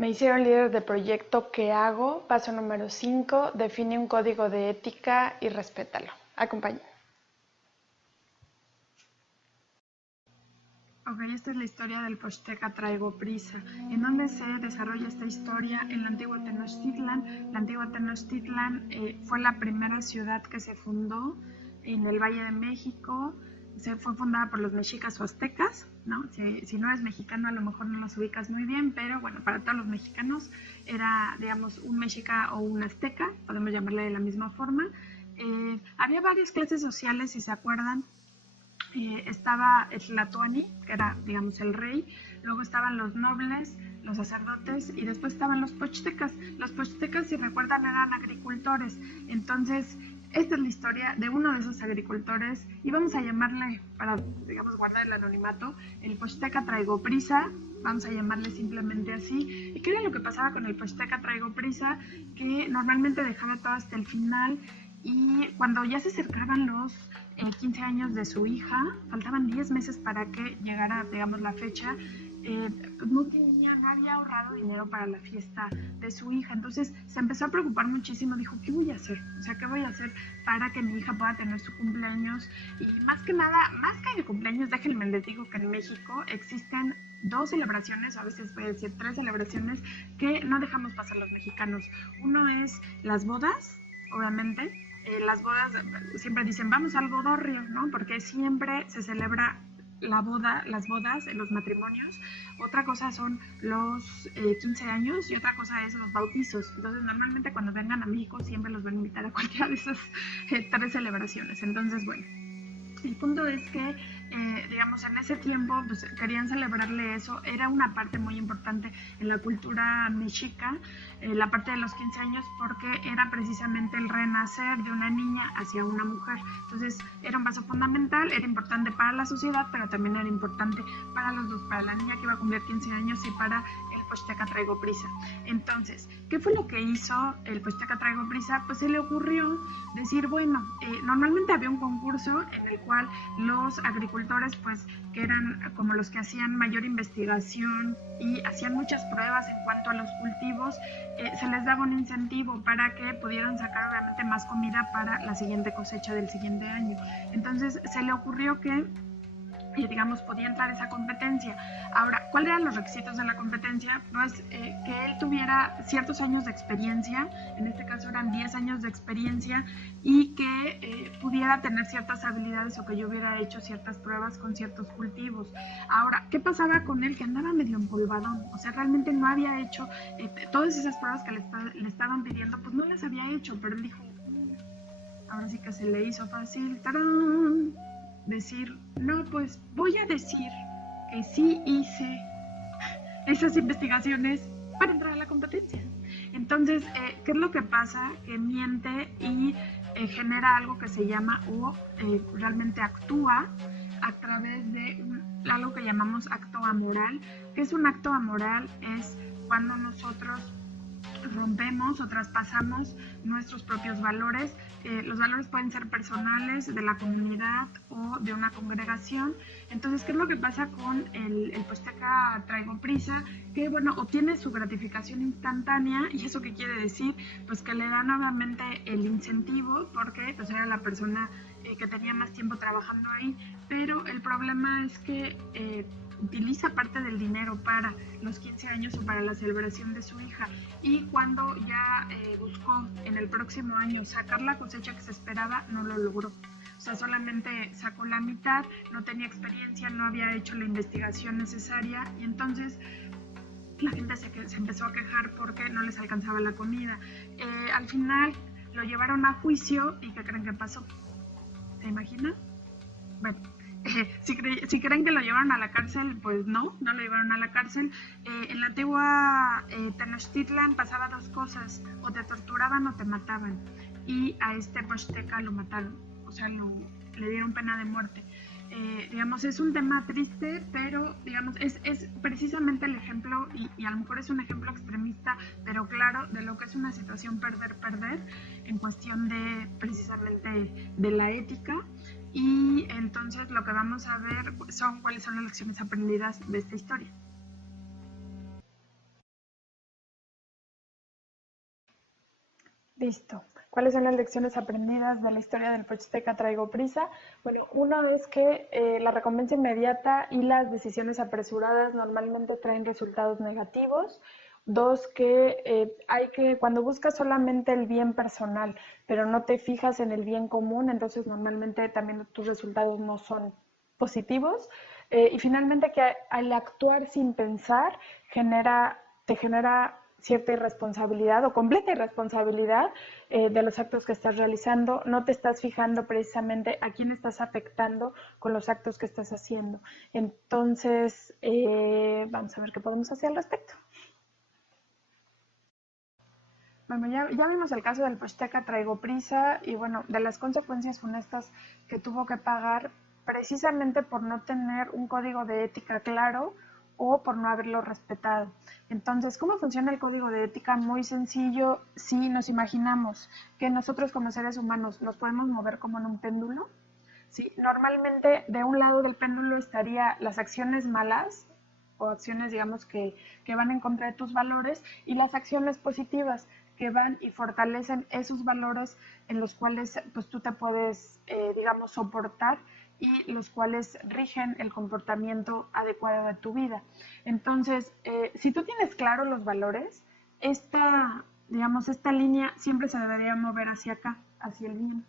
Me hicieron líder de proyecto. ¿Qué hago? Paso número 5. Define un código de ética y respétalo. Acompáñame. Ok, esta es la historia del Posteca Traigo Prisa. ¿En dónde se desarrolla esta historia? En la antigua Tenochtitlan. La antigua Tenochtitlan fue la primera ciudad que se fundó en el Valle de México. Fue fundada por los mexicas o aztecas, ¿no? Si no eres mexicano a lo mejor no los ubicas muy bien, pero bueno, para todos los mexicanos era, digamos, un mexica o un azteca, podemos llamarle de la misma forma. Había varias clases sociales, si se acuerdan. Estaba el Tlatoani, que era, digamos, el rey, luego estaban los nobles, los sacerdotes, y después estaban los pochtecas. Los pochtecas, si recuerdan, eran agricultores. Entonces, esta es la historia de uno de esos agricultores, y vamos a llamarle, para, digamos, guardar el anonimato, el Posteca Traigo Prisa. Vamos a llamarle simplemente así. ¿Y qué era lo que pasaba con el Posteca Traigo Prisa? Que normalmente dejaba todo hasta el final, y cuando ya se acercaban los 15 años de su hija, faltaban 10 meses para que llegara, digamos, la fecha, no había ahorrado dinero para la fiesta de su hija. Entonces se empezó a preocupar muchísimo. Dijo, ¿qué voy a hacer? O sea, ¿qué voy a hacer para que mi hija pueda tener su cumpleaños? Y más que nada, más que el cumpleaños, déjenme les digo que en México existen 2 celebraciones, a veces voy a decir 3 celebraciones, que no dejamos pasar los mexicanos. Uno es las bodas, obviamente. Las bodas, siempre dicen, vamos al bodorrio, ¿no? Porque siempre se celebra la boda, las bodas, los matrimonios. Otra cosa son los 15 años y otra cosa es los bautizos. Entonces, normalmente cuando vengan a México siempre los van a invitar a cualquiera de esas 3 celebraciones. Entonces, bueno, el punto es que, digamos, en ese tiempo pues, querían celebrarle eso. Era una parte muy importante en la cultura mexica, la parte de los 15 años, porque era precisamente el renacer de una niña hacia una mujer. Entonces, era un paso fundamental, era importante para la sociedad, pero también era importante para los dos, para la niña que iba a cumplir 15 años y para el Posteca Traigo Prisa. Entonces, ¿qué fue lo que hizo el Posteca Traigo Prisa? Pues se le ocurrió decir, bueno, normalmente había un concurso en el cual los agricultores, pues, que eran como los que hacían mayor investigación y hacían muchas pruebas en cuanto a los cultivos, se les daba un incentivo para que pudieran sacar obviamente más comida para la siguiente cosecha del siguiente año. Entonces se le ocurrió que digamos, podía entrar esa competencia. Ahora, ¿cuáles eran los requisitos de la competencia? Pues que él tuviera ciertos años de experiencia, en este caso eran 10 años de experiencia, y que pudiera tener ciertas habilidades o que yo hubiera hecho ciertas pruebas con ciertos cultivos. Ahora, ¿qué pasaba con él? Que andaba medio empolvadón, o sea, realmente no había hecho todas esas pruebas que le estaban pidiendo, pues no las había hecho, pero él dijo, ahora sí que se le hizo fácil, ¡tarán!, decir, no, pues voy a decir que sí hice esas investigaciones para entrar a la competencia. Entonces, ¿qué es lo que pasa? Que miente y genera algo que se llama o realmente actúa a través de algo que llamamos acto amoral. ¿Qué es un acto amoral? Es cuando nosotros rompemos o traspasamos nuestros propios valores. Los valores pueden ser personales, de la comunidad o de una congregación. Entonces, ¿qué es lo que pasa con el Posteca Traigo Prisa? Que, bueno, obtiene su gratificación instantánea. ¿Y eso qué quiere decir? Pues que le dan nuevamente el incentivo, porque pues era la persona que tenía más tiempo trabajando ahí. Pero el problema es que utiliza parte del dinero para los 15 años o para la celebración de su hija, y cuando ya buscó en el próximo año sacar la cosecha que se esperaba, no lo logró. O sea, solamente sacó la mitad, no tenía experiencia, no había hecho la investigación necesaria, y entonces la gente se empezó a quejar porque no les alcanzaba la comida. Al final lo llevaron a juicio, y ¿qué creen que pasó? ¿Se imaginan? Bueno, si creen que lo llevaron a la cárcel, pues no lo llevaron a la cárcel. En la antigua Tenochtitlan pasaba 2 cosas: o te torturaban o te mataban, y a este Posteca lo mataron, o sea, le dieron pena de muerte. Digamos, es un tema triste, pero digamos, es precisamente el ejemplo, y a lo mejor es un ejemplo extremista, pero claro, de lo que es una situación perder en cuestión de precisamente de la ética. Y entonces lo que vamos a ver son cuáles son las lecciones aprendidas de esta historia. Listo. ¿Cuáles son las lecciones aprendidas de la historia del Pochsteca Traigo Prisa? Bueno, una vez que la recompensa inmediata y las decisiones apresuradas normalmente traen resultados negativos. Dos, que cuando buscas solamente el bien personal, pero no te fijas en el bien común, entonces normalmente también tus resultados no son positivos. Y finalmente que al actuar sin pensar te genera cierta irresponsabilidad o completa irresponsabilidad de los actos que estás realizando. No te estás fijando precisamente a quién estás afectando con los actos que estás haciendo. Entonces, vamos a ver qué podemos hacer al respecto. Bueno, ya vimos el caso del Pochsteca Traigo Prisa y bueno, de las consecuencias funestas que tuvo que pagar precisamente por no tener un código de ética claro o por no haberlo respetado. Entonces, ¿cómo funciona el código de ética? Muy sencillo. Si nos imaginamos que nosotros como seres humanos nos podemos mover como en un péndulo, ¿sí? Normalmente de un lado del péndulo estaría las acciones malas o acciones, digamos, que van en contra de tus valores y las acciones positivas que van y fortalecen esos valores en los cuales pues tú te puedes, digamos, soportar y los cuales rigen el comportamiento adecuado de tu vida. Entonces, si tú tienes claro los valores, digamos, esta línea siempre se debería mover hacia acá, hacia el bien.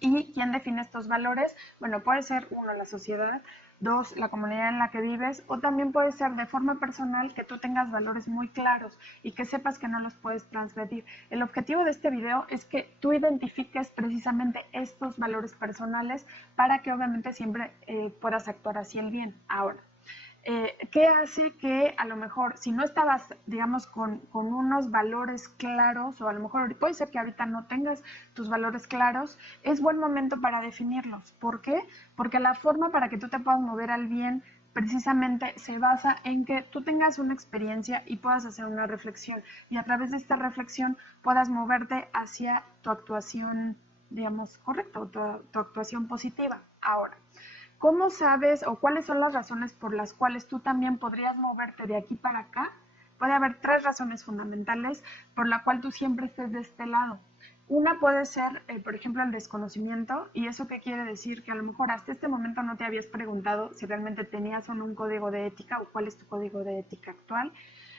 ¿Y quién define estos valores? Bueno, puede ser uno, la sociedad, dos, la comunidad en la que vives, o también puede ser de forma personal que tú tengas valores muy claros y que sepas que no los puedes transgredir. El objetivo de este video es que tú identifiques precisamente estos valores personales para que obviamente siempre puedas actuar hacia el bien. Ahora, ¿qué hace que a lo mejor, si no estabas, digamos, con unos valores claros, o a lo mejor puede ser que ahorita no tengas tus valores claros, es buen momento para definirlos? ¿Por qué? Porque la forma para que tú te puedas mover al bien precisamente se basa en que tú tengas una experiencia y puedas hacer una reflexión, y a través de esta reflexión puedas moverte hacia tu actuación, digamos, correcta, tu actuación positiva. Ahora, ¿cómo sabes o cuáles son las razones por las cuales tú también podrías moverte de aquí para acá? Puede haber tres razones fundamentales por la cual tú siempre estés de este lado. Una puede ser, por ejemplo, el desconocimiento, y eso qué quiere decir que a lo mejor hasta este momento no te habías preguntado si realmente tenías o no un código de ética o cuál es tu código de ética actual.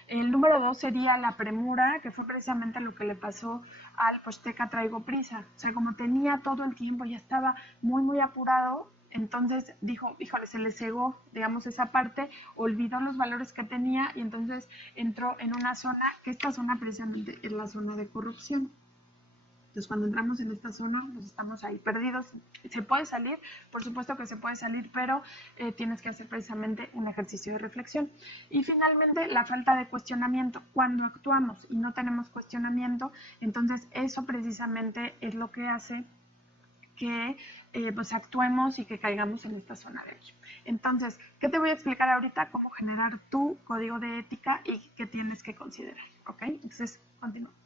El número dos sería la premura, que fue precisamente lo que le pasó al Pochsteca Traigo Prisa. O sea, como tenía todo el tiempo, ya estaba muy, muy apurado, entonces dijo, híjole, se le cegó, digamos, esa parte, olvidó los valores que tenía y entonces entró en una zona, que esta zona precisamente es la zona de corrupción. Entonces, cuando entramos en esta zona, pues estamos ahí perdidos. ¿Se puede salir? Por supuesto que se puede salir, pero tienes que hacer precisamente un ejercicio de reflexión. Y finalmente, la falta de cuestionamiento. Cuando actuamos y no tenemos cuestionamiento, entonces eso precisamente es lo que hace que pues actuemos y que caigamos en esta zona de aquí. Entonces, ¿qué te voy a explicar ahorita? Cómo generar tu código de ética y qué tienes que considerar, ¿ok? Entonces, continuamos.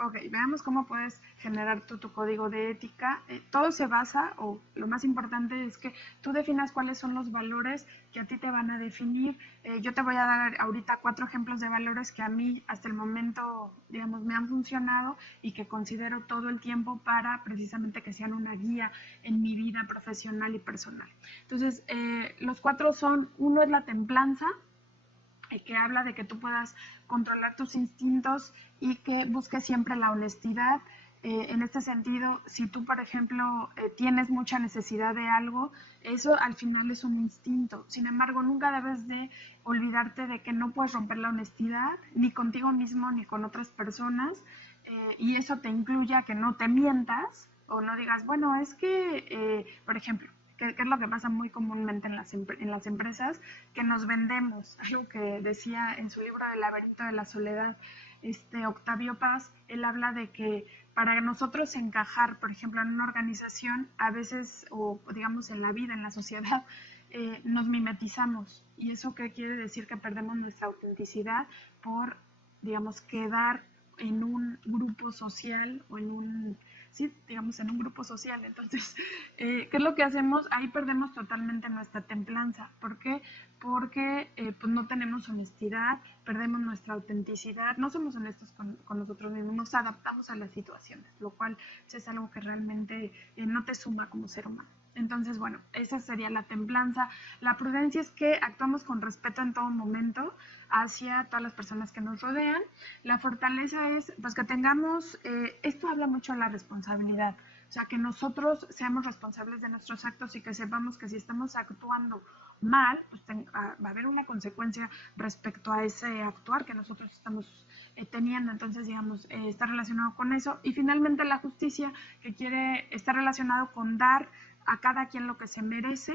Ok, veamos cómo puedes generar tu código de ética. Todo se basa, o lo más importante es que tú definas cuáles son los valores que a ti te van a definir. Yo te voy a dar ahorita 4 ejemplos de valores que a mí hasta el momento, digamos, me han funcionado y que considero todo el tiempo para precisamente que sean una guía en mi vida profesional y personal. Entonces, los 4 son, uno es la templanza, que habla de que tú puedas controlar tus instintos y que busques siempre la honestidad. En este sentido, si tú, por ejemplo, tienes mucha necesidad de algo, eso al final es un instinto. Sin embargo, nunca debes de olvidarte de que no puedes romper la honestidad, ni contigo mismo, ni con otras personas, y eso te incluye a que no te mientas o no digas, bueno, es que, por ejemplo, que es lo que pasa muy comúnmente en las empresas, que nos vendemos. Algo que decía en su libro El laberinto de la soledad, Octavio Paz, él habla de que para nosotros encajar, por ejemplo, en una organización, a veces, o digamos en la vida, en la sociedad, nos mimetizamos. ¿Y eso qué quiere decir? Que perdemos nuestra autenticidad por, digamos, quedar en un grupo social o en un sí, digamos, en un grupo social. Entonces, ¿qué es lo que hacemos? Ahí perdemos totalmente nuestra templanza. ¿Por qué? Porque pues no tenemos honestidad, perdemos nuestra autenticidad, no somos honestos con nosotros mismos, nos adaptamos a las situaciones, lo cual es algo que realmente no te suma como ser humano. Entonces, bueno, esa sería la templanza. La prudencia es que actuamos con respeto en todo momento hacia todas las personas que nos rodean. La fortaleza es pues que tengamos, esto habla mucho de la responsabilidad, o sea, que nosotros seamos responsables de nuestros actos y que sepamos que si estamos actuando mal, pues va a haber una consecuencia respecto a ese actuar que nosotros estamos teniendo. Entonces, digamos, está relacionado con eso. Y finalmente la justicia, que quiere estar relacionado con dar a cada quien lo que se merece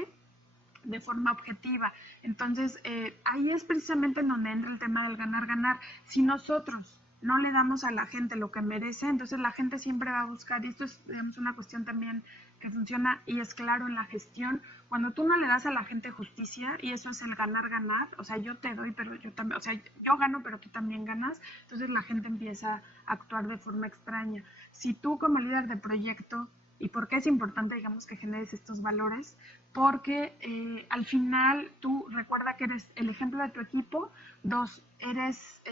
de forma objetiva. Entonces, ahí es precisamente en donde entra el tema del ganar-ganar. Si nosotros no le damos a la gente lo que merece, entonces la gente siempre va a buscar, y esto es, digamos, una cuestión también que funciona y es claro en la gestión, cuando tú no le das a la gente justicia, y eso es el ganar-ganar, o sea, yo te doy, pero yo también, o sea, yo gano, pero tú también ganas, entonces la gente empieza a actuar de forma extraña. Si tú como líder de proyecto, ¿y por qué es importante, digamos, que generes estos valores? Porque al final tú recuerda que eres el ejemplo de tu equipo. Dos, eres,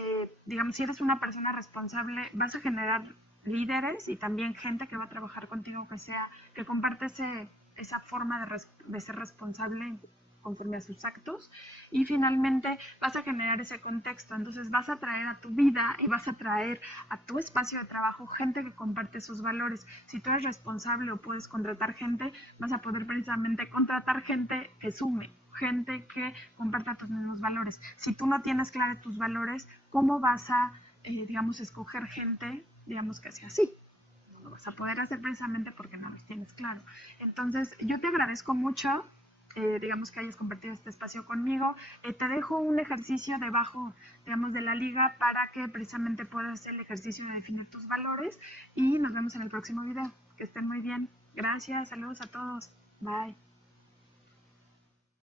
digamos, si eres una persona responsable, vas a generar líderes y también gente que va a trabajar contigo, que comparte esa forma de ser responsable conforme a sus actos, y finalmente vas a generar ese contexto. Entonces vas a traer a tu vida y vas a traer a tu espacio de trabajo gente que comparte sus valores. Si tú eres responsable o puedes contratar gente, vas a poder precisamente contratar gente que sume, gente que comparta tus mismos valores. Si tú no tienes claros tus valores, ¿cómo vas a, digamos, escoger gente, digamos, que sea así? No lo vas a poder hacer precisamente porque no los tienes claro. Entonces, yo te agradezco mucho, digamos, que hayas compartido este espacio conmigo. Te dejo un ejercicio debajo, digamos, de la liga para que precisamente puedas hacer el ejercicio de definir tus valores, y nos vemos en el próximo video. Que estén muy bien. Gracias, saludos a todos. Bye.